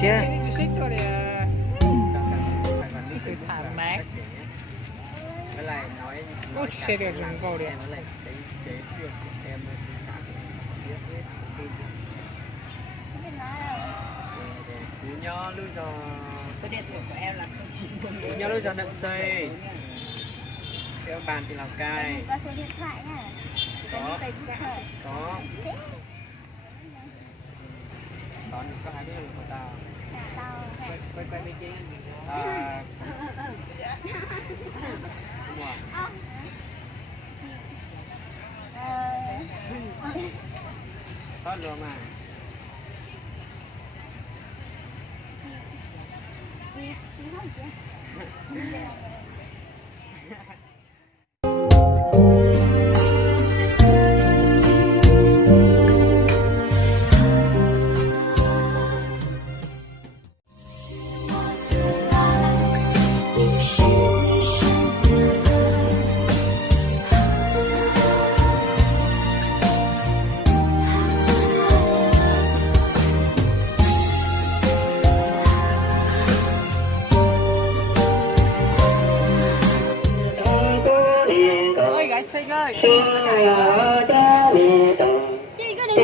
xe. Tham mát. Với lại nói Xe được đừng vào đi. Nho lưu giò. Số điện thoại của em là 09. Nho lưu giò nặng xây. Theo bàn thì Lào Cai. Có số điện thoại nha. Có. Có. Còn có ai biết của tao? Tao Quay bên kia. Đúng rồi. Tốt luôn mà. Chị không chứ? Xinh ơi. Chị có đi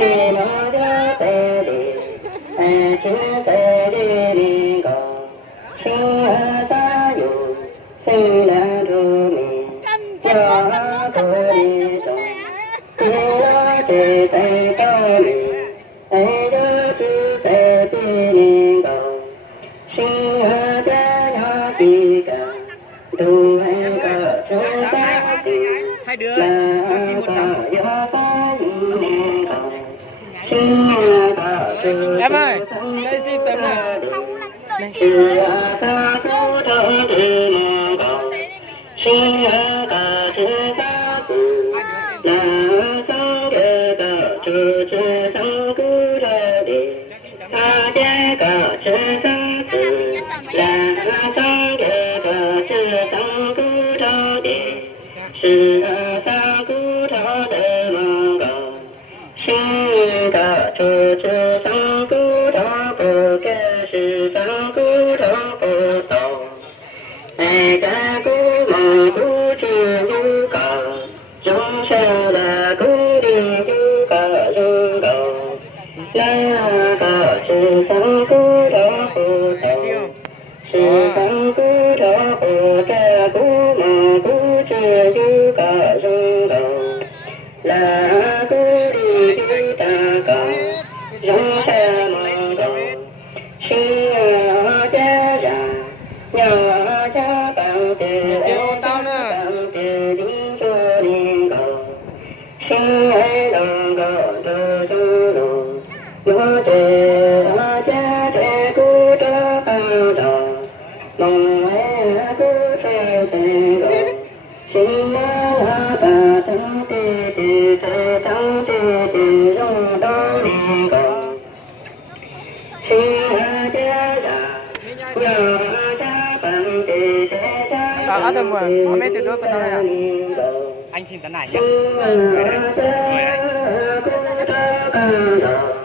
Hai đứa cho xin một tấm. Em ơi, đây xin tấm này. sư ta cú thọ đề mong cầu sư ta chư chư tăng cú thọ bồ kê sư tăng cú thọ bồ tàu ai ca cú mà cú chư nhu cầu chúng sa là cú đi nhu cầu nhu cầu la ca sư tăng cú thọ bồ tàu sư tăng cú thọ bồ kê cú mà cú chư nhu cầu nhu cầu là cú đi nhu ta cầu chúng sa mong cầu sư cha già nhờ cha bằng tiền bằng tiền chúng cho đi cầu sư hãy đồng cầu cho đồ nhớ tiền cha trẻ cú cho bao đầu mong ai cú theo tiền cầu xin nhớ ta tăng tê tê tê tăng tê tê trong đó đi cầu xin cha già nhờ cha bằng tê tê cha Ở tầm 10, hôm nay từ đôi phần thôi à? Anh xin tấn này nhé. Người đấy. Người đấy.